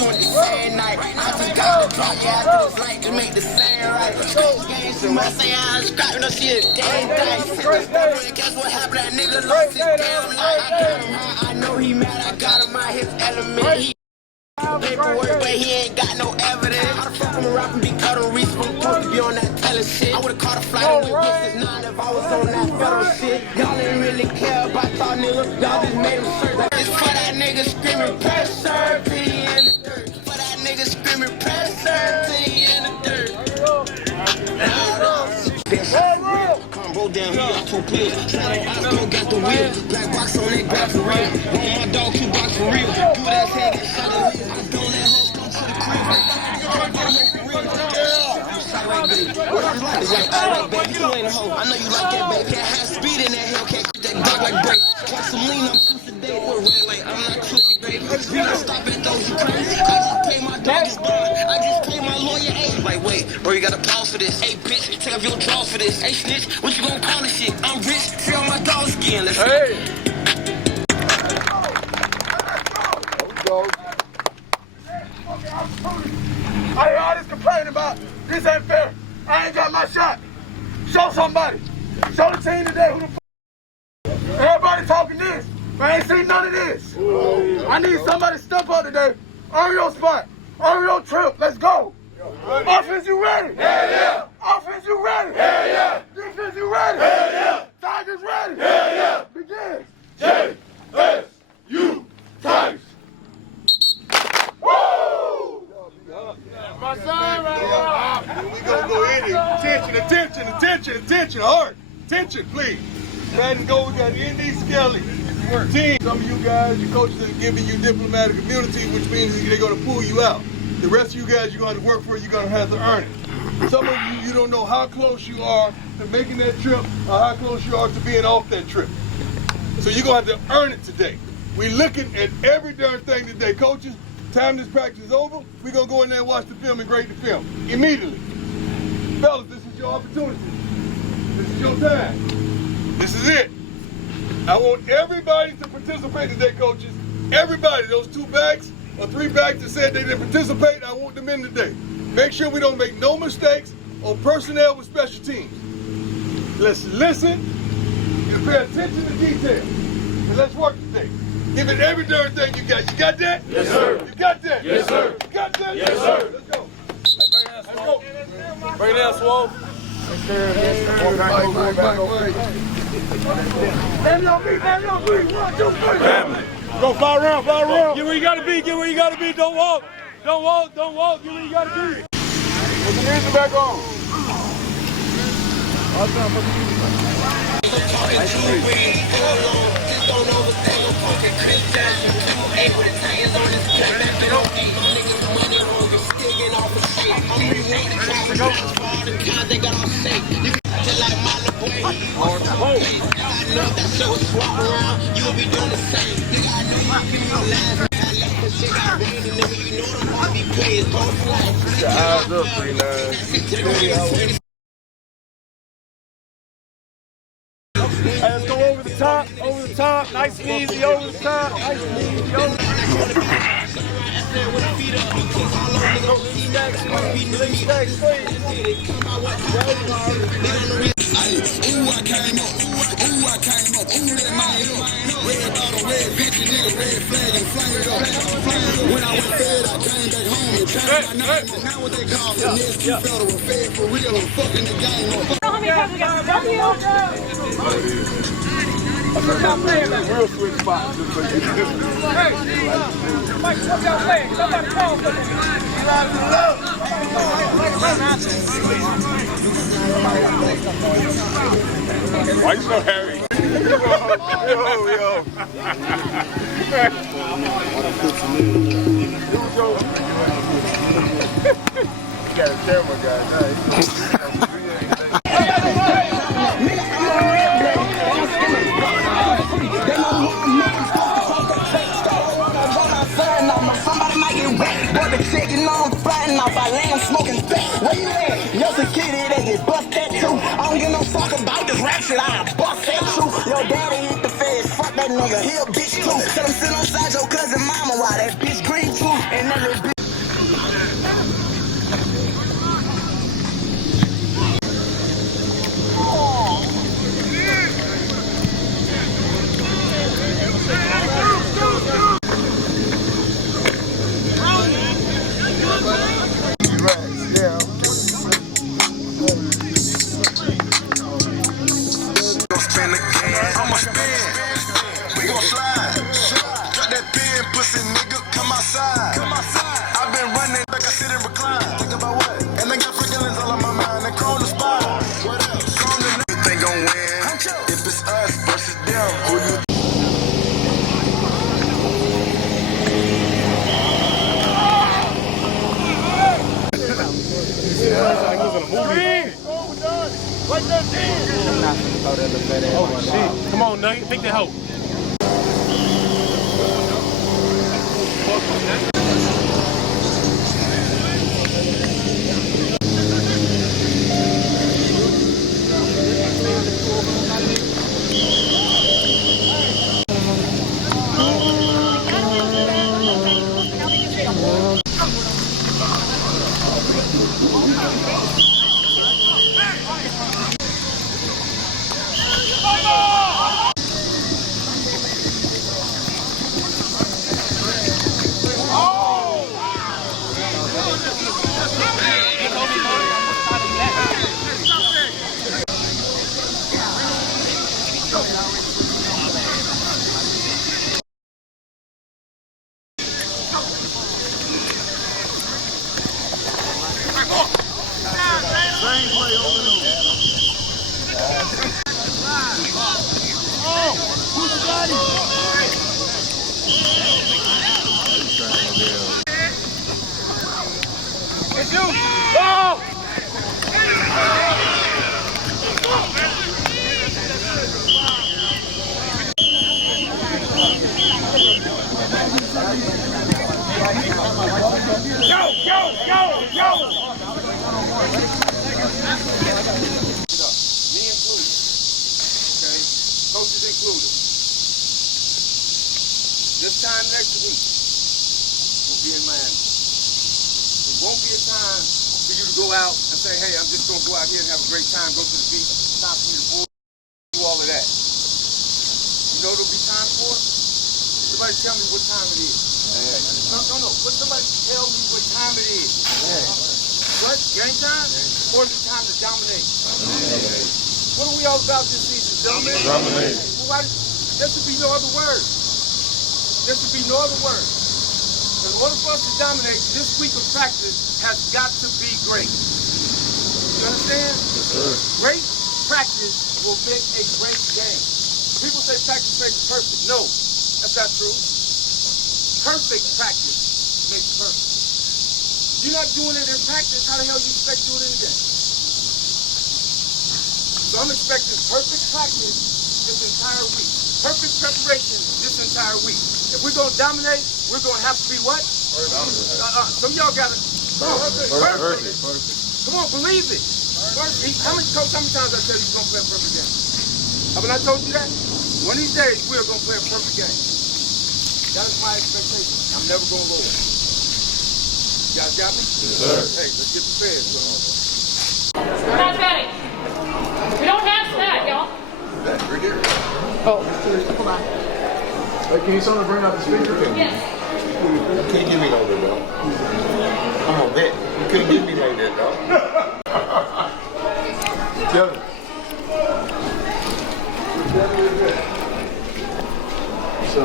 do it the same night. I just got the drop, yeah, I do this like to make the same right. She must say I'm scrapping her shit, damn dice. Guess what happened? That nigga lost his damn life. I got him high, I know he mad, I got him out his element. He paperwork, but he ain't got no evidence. How the fuck I'm a rapper be cut on Reese? I'm supposed to be on that telling shit. I would've caught a flight on the West 9 if I was on that federal shit. Y'all didn't really care about y'all niggas. Y'all just made him search. It's for that nigga screaming pressure, P in the dirt. For that nigga screaming pressure, P in the dirt. Combo down here, two pills. Still got the wheel. Black box on that grab for real. Want my dog, 2 box for real. Do that head, get shot in the wheel. Don't let hoes come to the crib. Baby, you ain't a hoe. I know you like that, baby. Can't have speed in that hill. Can't keep that dog like break. Want some lean, I'm too sedate. With a red light, I'm not cookie, baby. We don't stop at those, you crazy. I just pay my dog, is gone. I just pay my lawyer, ayy. Like, wait, bro, you gotta pause for this. Hey, bitch, take off your drawers for this. Hey, snitch, what you gonna call this shit? I'm rich, sell my dog skin. Let's hey. I hear all this complaining about this ain't fair. I ain't got my shot. Show somebody. Show the team today who the f. Everybody talking this. But I ain't seen none of this. I need somebody to step up today. Earn your spot. Earn your trip. Let's go. Offense, you ready? Hell yeah. Offense, you ready? Hell yeah. Defense, you ready? Hell yeah. Tigers ready? Hell yeah. Begin. JSU Tigers. Woo! My son right now. We gonna go in here. Attention, hard. Attention, please. Letting go, we got ND Skelly. Team. Some of you guys, your coaches are giving you diplomatic immunity, which means they're gonna pull you out. The rest of you guys, you're gonna have to work for it, you're gonna have to earn it. Some of you, you don't know how close you are to making that trip or how close you are to being off that trip. So you're gonna have to earn it today. We're looking at every darn thing today. Coaches, time this practice is over, we're gonna go in there and watch the film and grade the film immediately. Fellas, this is your opportunity. This is your time. This is it. I want everybody to participate today, coaches. Everybody, those 2 backs or 3 backs that said they didn't participate, I want them in today. Make sure we don't make no mistakes on personnel with special teams. Let's listen and pay attention to detail. And let's work today. Give it every darn thing you got. You got that? Yes, sir. You got that? Yes, sir. You got that? Yes, sir. Let's go. Let's go. Bring that swole. Stand on me, 1, 2, 3. Go fly around. Get where you gotta be, Don't walk. Get where you gotta be. Put the music back on. Eyes up, 3-9. Hey, let's go over the top, nice and easy, over the top, nice and easy, over the top. I came up, let my head up. Red bottle, red bitch, nigga, red flag and flame it up. When I went fed, I came back home and changed my name. Now what they call the next two federal fed for real, I'm fucking the game up. How many times we got to Real sweet spot. Hey, Mike, what y'all playing? Somebody call for me. Why you so hairy? Yo. You got a camera guy, Somebody might get wet, but the chicken on flying off. I land smoking fat. Where you at? Yo, security, they get bust that too. I don't give no fuck about this rap shit. I bust that too. Yo, daddy hit the feds. Fuck that nigga. He a bitch too. Tell him sit on side your cousin mama while that bitch green too. And then this bitch. my side. I've been running like I sit and recline. Think about what? And I got freaking all on my mind. And chrome the spot. What else? Chrome the you think gon' win? If it's us versus them, who you Oh shit! Come on, Nugget, take the help. Coaches included. This time next week, we'll be in Miami. It won't be a time for you to go out and say, hey, I'm just going to go out here and have a great time, go to the beach, stop for you to do all of that. You know what it'll be time for? Somebody tell me what time it is. No. But somebody tell me what time it is. What? Game time? Or is it time to dominate? What are we all about this season? Dominate. Well, there should be no other word. There should be no other word. In order for us to dominate, this week of practice has got to be great. You understand? Yes, sir. Great practice will make a great game. People say practice makes perfect. No, that's not true. Perfect practice makes perfect. You're not doing it in practice, how the hell do you expect to do it in the game? So I'm expecting perfect practice this entire week. Perfect preparation this entire week. If we're going to dominate, we're going to have to be what? Some of y'all got it. Perfect. Come on, believe it. How many times I tell you you're going to play a perfect game? Haven't I told you that? One of these days, we're going to play a perfect game. That is my expectation. I'm never going to roll. You guys got me? Yes, sir. Hey, let's get the fans going. We're not ready. We don't have snack, y'all. Right here. Oh, hold on. Hey, can you someone bring out the speaker? Yes. You can't give me like that, dog. I'm a vet. You couldn't give me like that, dog. Kevin. So,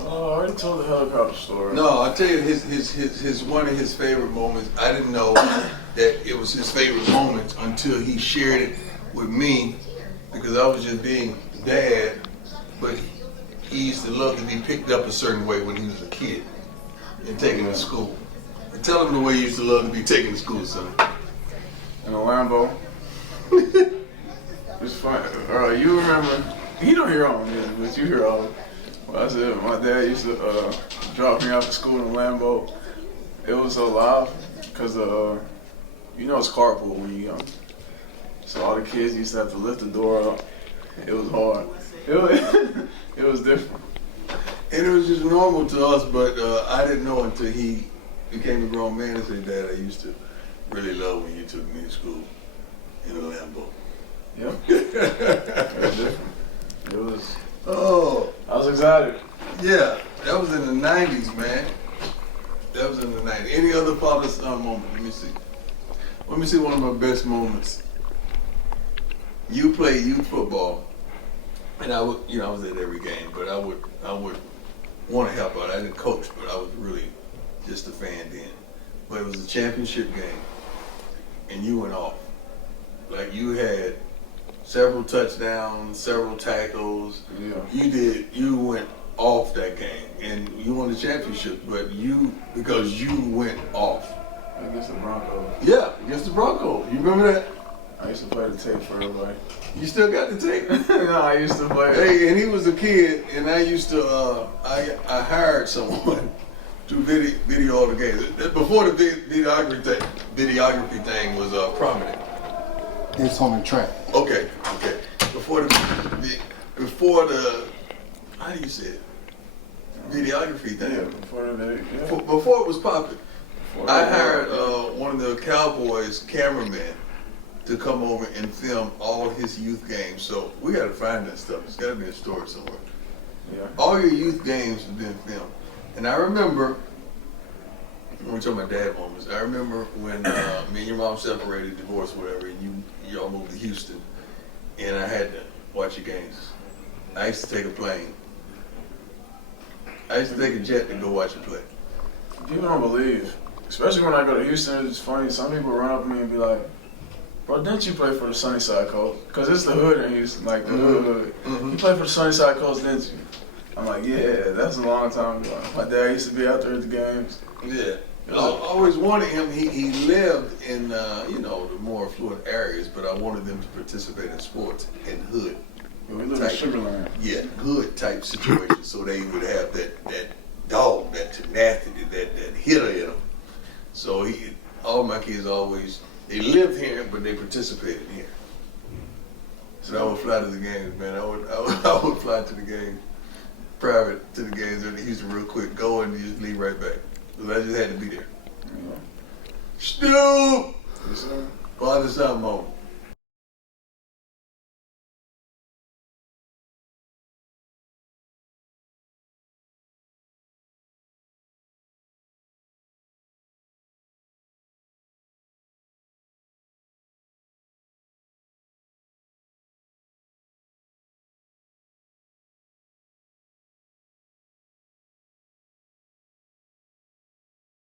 I already told the helicopter story. No, I'll tell you his one of his favorite moments. I didn't know that it was his favorite moment until he shared it with me, because I was just being dad, but he used to love to be picked up a certain way when he was a kid and taken to school. Tell him the way he used to love to be taken to school, son. In a Lambo. It's fun. You remember, you don't hear all of this, but you hear all of it. Well, I said my dad used to drop me off at school in a Lambo. It was so loud because you know it's carpool when you're young. So all the kids used to have to lift the door up. It was hard. It was different. And it was just normal to us, but I didn't know until he became a grown man and said, Dad, I used to really love when you took me to school in a Lambo. Yep. It was different. It was. Oh. I was excited. Yeah, that was in the 90s, man. That was in the 90s. Any other father-son moment? Let me see. Let me see one of my best moments. You play youth football And I would, I was at every game, but I would want to help out. I didn't coach, but I was really just a fan then. But it was a championship game, and you went off. Like you had several touchdowns, several tackles. Yeah. You went off that game, and you won the championship. But because you went off. Against the Broncos. Yeah, against the Broncos. You remember that? I used to play the tape for everybody. You still got the tape? No, I used to play. Hey, and he was a kid, and I used to, I hired someone to video all the games. Before the videography thing was prominent. It's on the track. Okay. Before the, how do you say it? Videography thing. Yeah, before the video. Yeah. Before it was popping. I hired one of the Cowboys cameramen to come over and film all his youth games. So we got to find that stuff. It's got to be in storage somewhere. Yeah. All your youth games have been filmed. And I remember, when we're talking about dad moments, I remember when me and your mom separated, divorced, whatever, and y'all moved to Houston, and I had to watch your games. I used to take a plane. I used to take a jet to go watch you play. People don't believe. Especially when I go to Houston, it's funny. Some people run up to me and be like, "Bro, didn't you play for the Sunnyside Coast? Because it's the hood in Houston, like the hood. You played for the Sunnyside Coast, didn't you?" I'm like, "Yeah, that's a long time ago. My dad used to be out there at the games." Yeah. I always wanted him. He lived in the more affluent areas, but I wanted them to participate in sports in hood. Yeah, we live in Sugarland. Yeah, hood type situation, so they would have that dog, that tenacity, that hitter in them. So all my kids they lived here, but they participated here. So I would fly to the games, man. I would fly to the games, private to the games in Houston real quick, go and just leave right back. Because I just had to be there. Yeah. Snoop! Yes, sir. Father son moment.